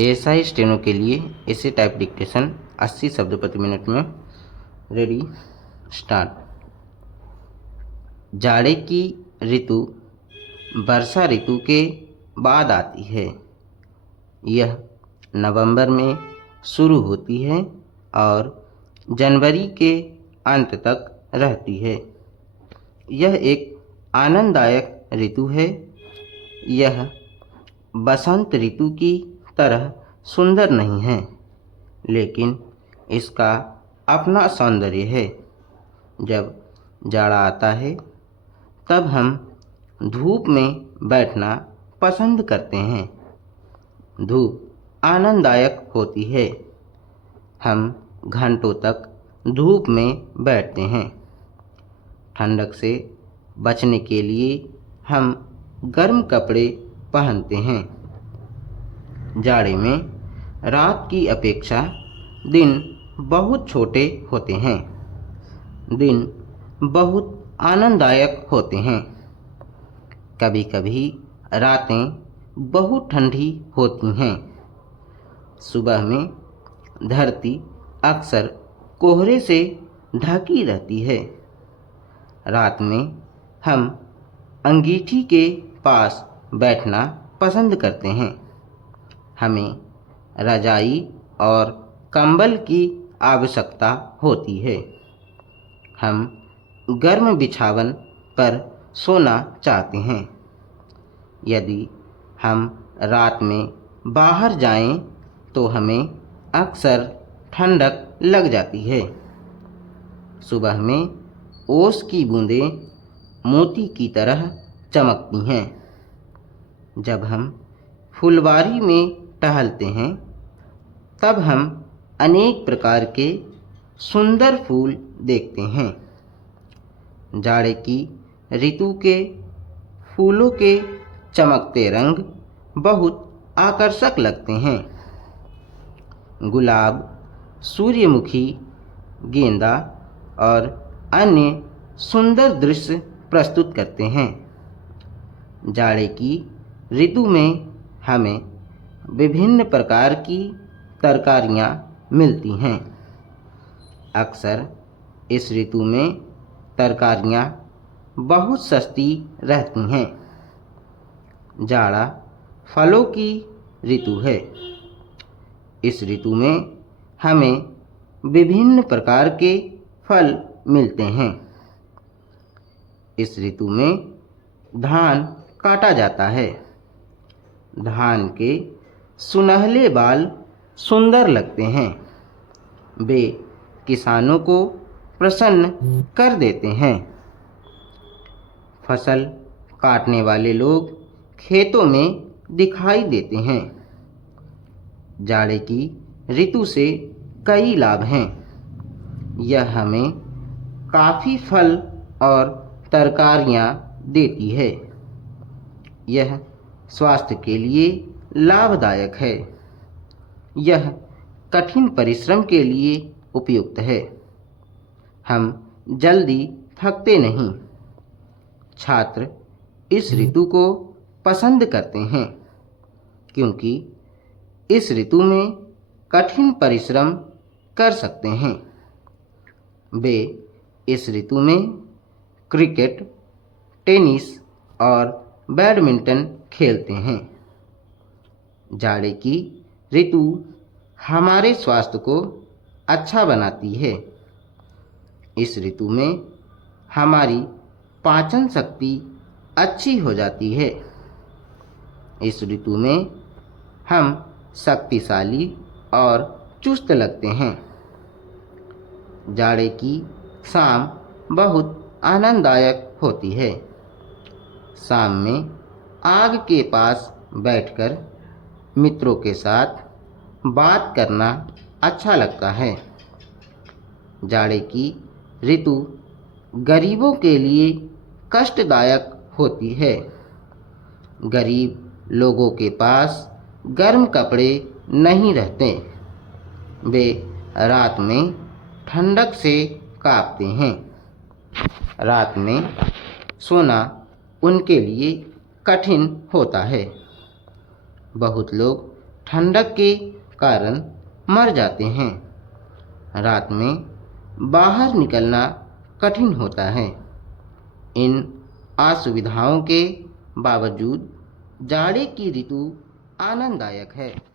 ASI steno के लिए ऐसे टाइप डिक्टेशन 80 शब्द प्रति मिनट में। Ready, start. जाड़े की ऋतु वर्षा ऋतु के बाद आती है। यह नवंबर में शुरू होती है और जनवरी के अंत तक रहती है। यह एक आनंददायक ऋतु है। यह बसंत ऋतु की तरह सुंदर नहीं है, लेकिन इसका अपना सौंदर्य है। जब जाड़ा आता है तब हम धूप में बैठना पसंद करते हैं। धूप आनंददायक होती है। हम घंटों तक धूप में बैठते हैं। ठंडक से बचने के लिए हम गर्म कपड़े पहनते हैं। जाड़े में रात की अपेक्षा दिन बहुत छोटे होते हैं। दिन बहुत आनंददायक होते हैं। कभी कभी रातें बहुत ठंडी होती हैं। सुबह में धरती अक्सर कोहरे से ढकी रहती है। रात में हम अंगीठी के पास बैठना पसंद करते हैं। हमें रजाई और कंबल की आवश्यकता होती है। हम गर्म बिछावन पर सोना चाहते हैं। यदि हम रात में बाहर जाएं तो हमें अक्सर ठंडक लग जाती है। सुबह में ओस की बूंदें मोती की तरह चमकती हैं। जब हम फुलवारी में टहलते हैं तब हम अनेक प्रकार के सुंदर फूल देखते हैं। जाड़े की ऋतु के फूलों के चमकते रंग बहुत आकर्षक लगते हैं। गुलाब, सूर्यमुखी, गेंदा और अन्य सुंदर दृश्य प्रस्तुत करते हैं। जाड़े की ऋतु में हमें विभिन्न प्रकार की तरकारियाँ मिलती हैं। अक्सर इस ऋतु में तरकारियाँ बहुत सस्ती रहती हैं। जाड़ा फलों की ऋतु है। इस ऋतु में हमें विभिन्न प्रकार के फल मिलते हैं। इस ऋतु में धान काटा जाता है। धान के सुनहले बाल सुंदर लगते हैं। वे किसानों को प्रसन्न कर देते हैं। फसल काटने वाले लोग खेतों में दिखाई देते हैं। जाड़े की ऋतु से कई लाभ हैं। यह हमें काफ़ी फल और तरकारियाँ देती है। यह स्वास्थ्य के लिए लाभदायक है। यह कठिन परिश्रम के लिए उपयुक्त है। हम जल्दी थकते नहीं। छात्र इस ऋतु को पसंद करते हैं क्योंकि इस ऋतु में कठिन परिश्रम कर सकते हैं। वे इस ऋतु में क्रिकेट, टेनिस और बैडमिंटन खेलते हैं। जाड़े की ऋतु हमारे स्वास्थ्य को अच्छा बनाती है। इस ऋतु में हमारी पाचन शक्ति अच्छी हो जाती है। इस ऋतु में हम शक्तिशाली और चुस्त लगते हैं। जाड़े की शाम बहुत आनंददायक होती है। शाम में आग के पास बैठकर मित्रों के साथ बात करना अच्छा लगता है। जाड़े की ऋतु गरीबों के लिए कष्टदायक होती है। गरीब लोगों के पास गर्म कपड़े नहीं रहते। वे रात में ठंडक से कांपते हैं। रात में सोना उनके लिए कठिन होता है। बहुत लोग ठंडक के कारण मर जाते हैं। रात में बाहर निकलना कठिन होता है। इन असुविधाओं के बावजूद जाड़े की ऋतु आनंददायक है।